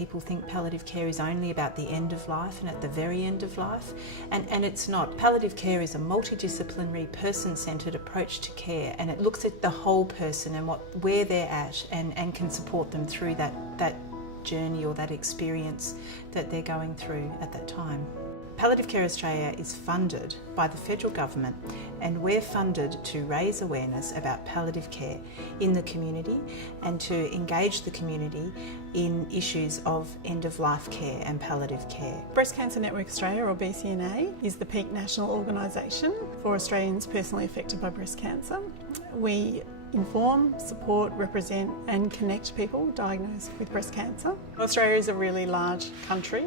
people think palliative care is only about the end of life and at the very end of life, and it's not. Palliative care is a multidisciplinary, person-centred approach to care, and it looks at the whole person and where they're at and can support them through that journey or that experience that they're going through at that time. Palliative Care Australia is funded by the federal government, and we're funded to raise awareness about palliative care in the community and to engage the community in issues of end-of-life care and palliative care. Breast Cancer Network Australia, or BCNA, is the peak national organisation for Australians personally affected by breast cancer. We inform, support, represent and connect people diagnosed with breast cancer. Australia is a really large country,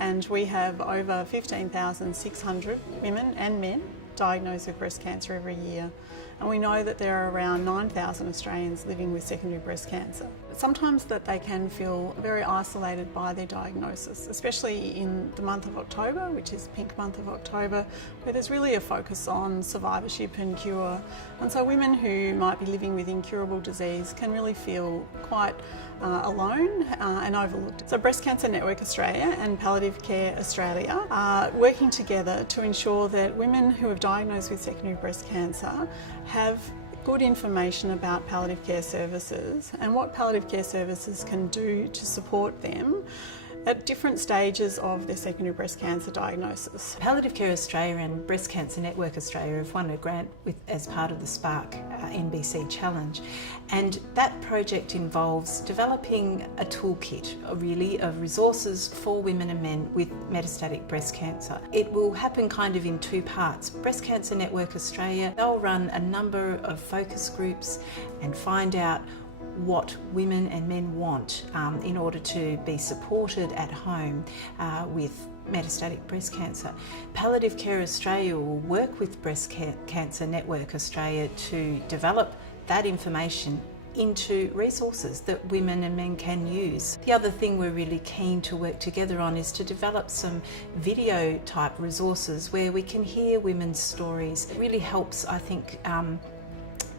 and we have over 15,600 women and men diagnosed with breast cancer every year. And we know that there are around 9,000 Australians living with secondary breast cancer. Sometimes that they can feel very isolated by their diagnosis, especially in the month of October, which is Pink Month of October, where there's really a focus on survivorship and cure. And so women who might be living with incurable disease can really feel quite alone and overlooked. So Breast Cancer Network Australia and Palliative Care Australia are working together to ensure that women who have diagnosed with secondary breast cancer have good information about palliative care services and what palliative care services can do to support them at different stages of their secondary breast cancer diagnosis. Palliative Care Australia and Breast Cancer Network Australia have won a grant as part of the SPARC MBC challenge, and that project involves developing a toolkit really of resources for women and men with metastatic breast cancer. It will happen kind of in two parts. Breast Cancer Network Australia, they'll run a number of focus groups and find out what women and men want in order to be supported at home with metastatic breast cancer. Palliative Care Australia will work with Breast Cancer Network Australia to develop that information into resources that women and men can use. The other thing we're really keen to work together on is to develop some video type resources where we can hear women's stories. It really helps, I think,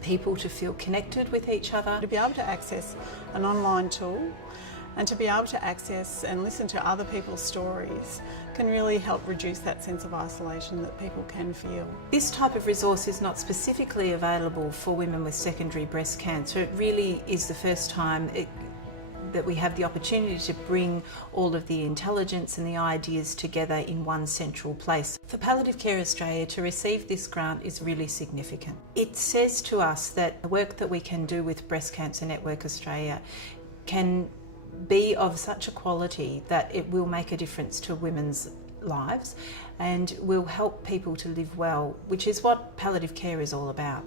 people to feel connected with each other. To be able to access an online tool and to be able to access and listen to other people's stories can really help reduce that sense of isolation that people can feel. This type of resource is not specifically available for women with secondary breast cancer. It really is the first time that we have the opportunity to bring all of the intelligence and the ideas together in one central place. For Palliative Care Australia to receive this grant is really significant. It says to us that the work that we can do with Breast Cancer Network Australia can be of such a quality that it will make a difference to women's lives and will help people to live well, which is what palliative care is all about.